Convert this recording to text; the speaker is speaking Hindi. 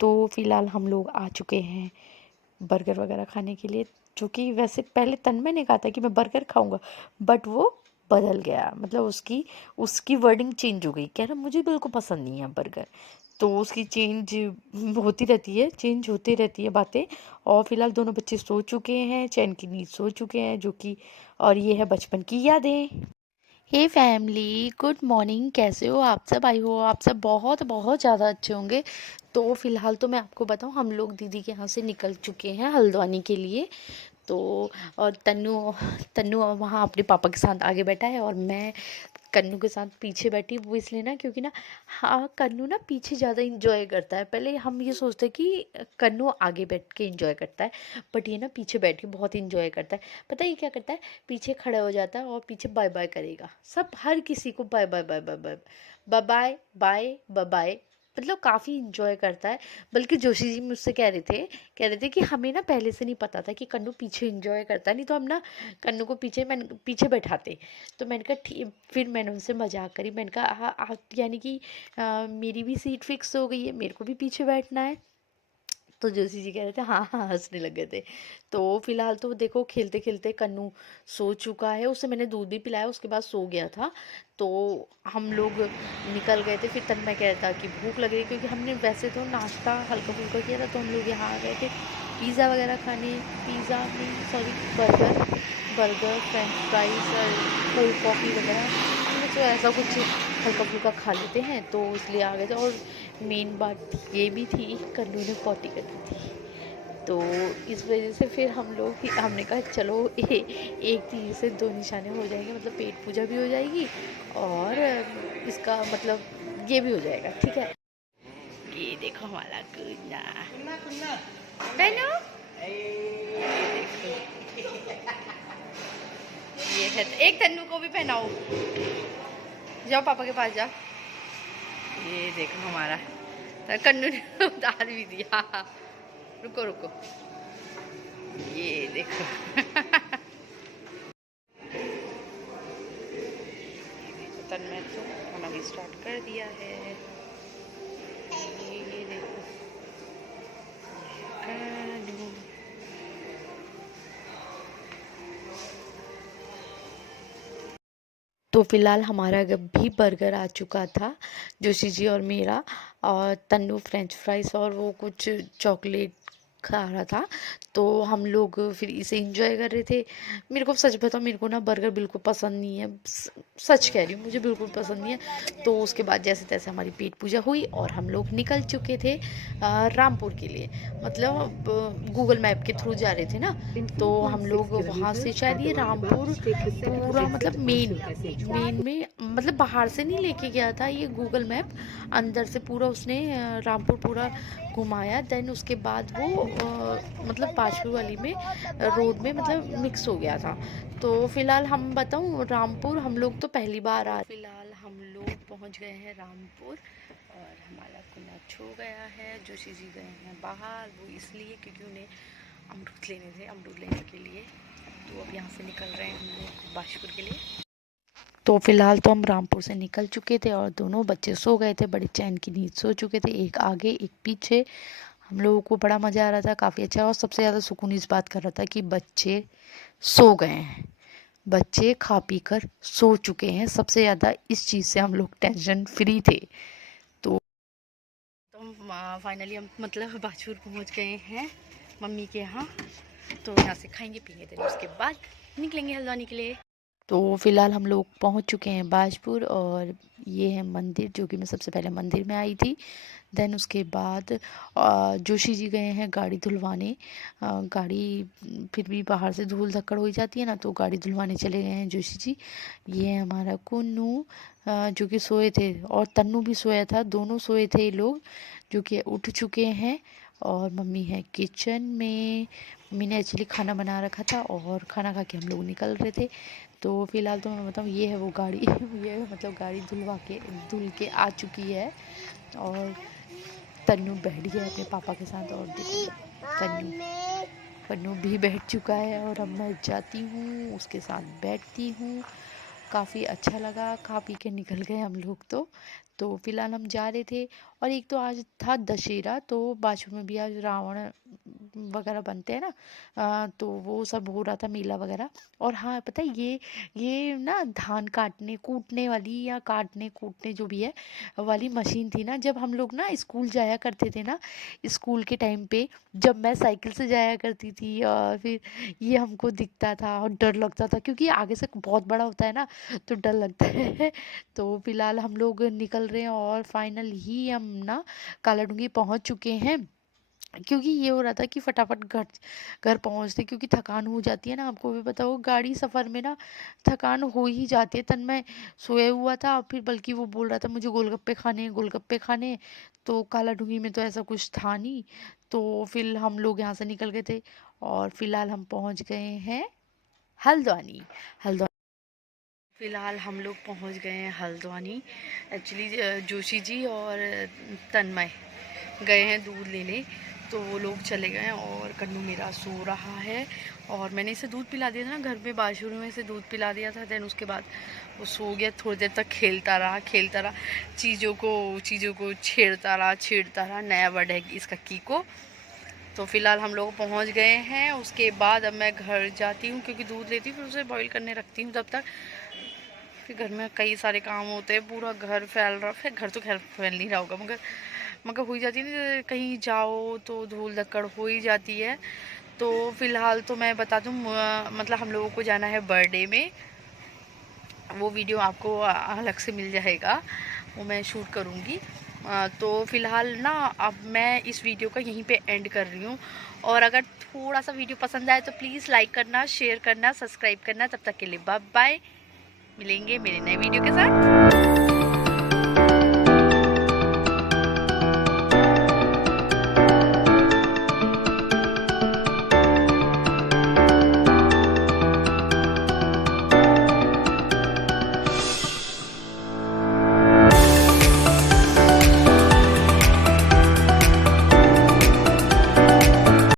तो फ़िलहाल हम लोग आ चुके हैं बर्गर वगैरह खाने के लिए, जो कि वैसे पहले तन्मय ने कहा था कि मैं बर्गर खाऊंगा, बट वो बदल गया, मतलब उसकी उसकी वर्डिंग चेंज हो गई, कह रहा मुझे बिल्कुल पसंद नहीं है बर्गर। तो उसकी चेंज होती रहती है, चेंज होती रहती है बातें। और फिलहाल दोनों बच्चे सो चुके हैं, चैन की नींद सो चुके हैं, जो कि और ये है बचपन की यादें। हे फैमिली, गुड मॉर्निंग, कैसे हो आप सब? आई हो आप सब बहुत बहुत ज़्यादा अच्छे होंगे। तो फिलहाल तो मैं आपको बताऊं, हम लोग दीदी के यहाँ से निकल चुके हैं हल्द्वानी के लिए। तो और तन्नू तन्नू वहाँ अपने पापा के साथ आगे बैठा है और मैं कन्नू के साथ पीछे बैठी। वो इसलिए ना, क्योंकि ना, हाँ, कन्नू ना पीछे ज़्यादा इंजॉय करता है। पहले हम ये सोचते हैं कि कन्नू आगे बैठ के इंजॉय करता है, बट ये ना पीछे बैठ के बहुत इंजॉय करता है। पता है ये क्या करता है? पीछे खड़ा हो जाता है और पीछे बाय बाय करेगा, सब हर किसी को bye bye bye bye bye bye bye bye bye bye, मतलब काफ़ी इंजॉय करता है। बल्कि जोशी जी मुझसे कह रहे थे कि हमें ना पहले से नहीं पता था कि कन्नू पीछे इंजॉय करता है, नहीं तो हम ना कन्नू को पीछे बैठाते। तो मैंने कहा ठीक, फिर मैंने उनसे मजाक करी, मैंने कहा हाँ यानी कि मेरी भी सीट फिक्स हो गई है, मेरे को भी पीछे बैठना है। तो जोशी जी कह रहे थे हाँ हाँ, हंसने लग गए थे। तो फिलहाल तो देखो, खेलते खेलते कन्नू सो चुका है, उसे मैंने दूध भी पिलाया, उसके बाद सो गया था। तो हम लोग निकल गए थे। फिर तन्मय कह रहा था कि भूख लग रही है, क्योंकि हमने वैसे तो नाश्ता हल्का फुल्का किया था, तो हम लोग यहाँ आ गए थे पिज़्ज़ा वगैरह खाने। पिज़्ज़ा नहीं, सॉरी, बर्गर, फ्रेंच फ्राइज और कोल्ड कॉफ़ी वगैरह, हमने तो ऐसा कुछ हल्का फुल्का खा लेते हैं, तो इसलिए आ गए थे। और मेन बात ये भी थी, कन्नू ने पॉटी करनी थी, तो इस वजह से फिर हमने कहा चलो एक तीर से दो निशाने हो जाएंगे, मतलब पेट पूजा भी हो जाएगी और इसका मतलब ये भी हो जाएगा, ठीक है। ये देखो हमारा गुन्ना पहनो, ये देखो, ये है। एक तन्नू को भी पहनाओ, जाओ पापा के पास जाओ। ये देखो हमारा, तो कन्नू ने उतार भी दिया। रुको रुको, ये देखो। तन्मय तो खाना भी स्टार्ट कर दिया है। ये देखो कन्नू। तो फिलहाल हमारा भी बर्गर आ चुका था, जोशी जी और मेरा, और तन्नू फ्रेंच फ्राइज और वो कुछ चॉकलेट खा रहा था। तो हम लोग फिर इसे इंजॉय कर रहे थे। मेरे को सच बताओ, मेरे को ना बर्गर बिल्कुल पसंद नहीं है, सच कह रही हूँ, मुझे बिल्कुल पसंद नहीं है। तो उसके बाद जैसे तैसे हमारी पेट पूजा हुई और हम लोग निकल चुके थे रामपुर के लिए, मतलब गूगल मैप के थ्रू जा रहे थे ना। तो हम लोग वहाँ से शायद ये रामपुर पूरा, मतलब मेन में, मतलब बाहर से नहीं लेके गया था ये गूगल मैप, अंदर से पूरा उसने रामपुर पूरा घुमाया। देन उसके बाद वो मतलब पाचपुर वाली में रोड में मतलब मिक्स हो गया था। तो फिलहाल हम बताऊं, रामपुर हम लोग तो पहली बार आ, फिलहाल हम लोग पहुंच गए हैं रामपुर और हमारा कुन्ना छो गया है। जोशी जी गए हैं बाहर, वो इसलिए क्योंकि उन्हें अमरूद लेने थे, अमरूद लेने के लिए। तो अब यहाँ से निकल रहे हैं हम लोग बाजपुर के लिए। तो फिलहाल तो हम रामपुर से निकल चुके थे और दोनों बच्चे सो गए थे, बड़ी चैन की नींद सो चुके थे, एक आगे एक पीछे। हम लोगों को बड़ा मज़ा आ रहा था, काफ़ी अच्छा। और सबसे ज़्यादा सुकून इस बात कर रहा था कि बच्चे सो गए हैं, बच्चे खा पी कर सो चुके हैं। सबसे ज़्यादा इस चीज़ से हम लोग टेंशन फ्री थे। तो फाइनली हम मतलब बाजपुर पहुंच गए हैं मम्मी के यहाँ। तो यहाँ से खाएंगे पिएंगे, देन उसके बाद निकलेंगे हल्द्वानी के लिए। तो फिलहाल हम लोग पहुंच चुके हैं बाजपुर और ये है मंदिर, जो कि मैं सबसे पहले मंदिर में आई थी। देन उसके बाद जोशी जी गए हैं गाड़ी धुलवाने। गाड़ी फिर भी बाहर से धूल धक्कड़ हो ही जाती है ना, तो गाड़ी धुलवाने चले गए हैं जोशी जी। ये है हमारा कुन्नू, जो कि सोए थे, और तन्नू भी सोया था, दोनों सोए थे ये लोग, जो कि उठ चुके हैं। और मम्मी है किचन में, मम्मी ने एक्चुअली खाना बना रखा था और खाना खा के हम लोग निकल रहे थे। तो फिलहाल तो मैं बताऊँ, ये है वो गाड़ी ये है, मतलब गाड़ी धुल के आ चुकी है। और तन्नू बैठ गया अपने पापा के साथ, और देखो कन्नू भी बैठ चुका है। और अब मैं जाती हूँ उसके साथ बैठती हूँ काफ़ी अच्छा लगा, खा पी के निकल गए हम लोग तो फिलहाल हम जा रहे थे। और एक तो आज था दशहरा, तो बाजू में भी आज रावण वगैरह बनते हैं ना, तो वो सब हो रहा था मेला वगैरह। और हाँ पता है, ये ना धान काटने कूटने वाली या काटने कूटने जो भी है वाली मशीन थी ना, जब हम लोग ना स्कूल जाया करते थे ना, स्कूल के टाइम पे जब मैं साइकिल से जाया करती थी, और फिर ये हमको दिखता था और डर लगता था, क्योंकि आगे से बहुत बड़ा होता है ना, तो डर लगता है। तो फिलहाल हम लोग निकल रहे हैं और फाइनल ही हम ना कालाडूंगी पहुंच चुके हैं। क्योंकि ये हो रहा था कि फटाफट घर घर पहुंचते, क्योंकि थकान हो जाती है ना, आपको भी पता हो गाड़ी सफ़र में ना थकान हो ही जाती है। तन मैं सोया हुआ था, फिर बल्कि वो बोल रहा था मुझे गोलगप्पे खाने हैं, गोलगप्पे खाने हैं। तो कालाडूंगी में तो ऐसा कुछ था नहीं, तो फिर हम लोग यहाँ से निकल गए थे। और फिलहाल हम पहुँच गए हैं हल्द्वानी। हल्द्वानी फिलहाल हम लोग पहुँच गए हैं हल्द्वानी। एक्चुअली जोशी जी और तन्मय गए हैं दूध लेने, तो वो लोग चले गए हैं और कन्नू मेरा सो रहा है। और मैंने इसे दूध पिला दिया था ना घर पे, बाथरूम में इसे दूध पिला दिया था। देन उसके बाद वो सो गया, थोड़ी देर तक खेलता रहा, चीज़ों को छेड़ता रहा। नया वर्ड है इसका कीको। तो फिलहाल हम लोग पहुंच गए हैं। उसके बाद अब मैं घर जाती हूँ, क्योंकि दूध लेती हूँ फिर उसे बॉईल करने रखती हूँ तब तक। फिर घर में कई सारे काम होते हैं, पूरा घर फैल रहा है। घर तो खैर फैल नहीं रहा होगा, मगर हो ही जाती है ना, कहीं जाओ तो धूल धक्कड़ हो ही जाती है। तो फिलहाल तो मैं बता दूँ, मतलब हम लोगों को जाना है बर्थडे में। वो वीडियो आपको अलग से मिल जाएगा, वो मैं शूट करूँगी। तो फिलहाल ना अब मैं इस वीडियो का यहीं पे एंड कर रही हूँ। और अगर थोड़ा सा वीडियो पसंद आए तो प्लीज़ लाइक करना, शेयर करना, सब्सक्राइब करना। तब तक के लिए बाय बाय, मिलेंगे मेरे नए वीडियो के साथ।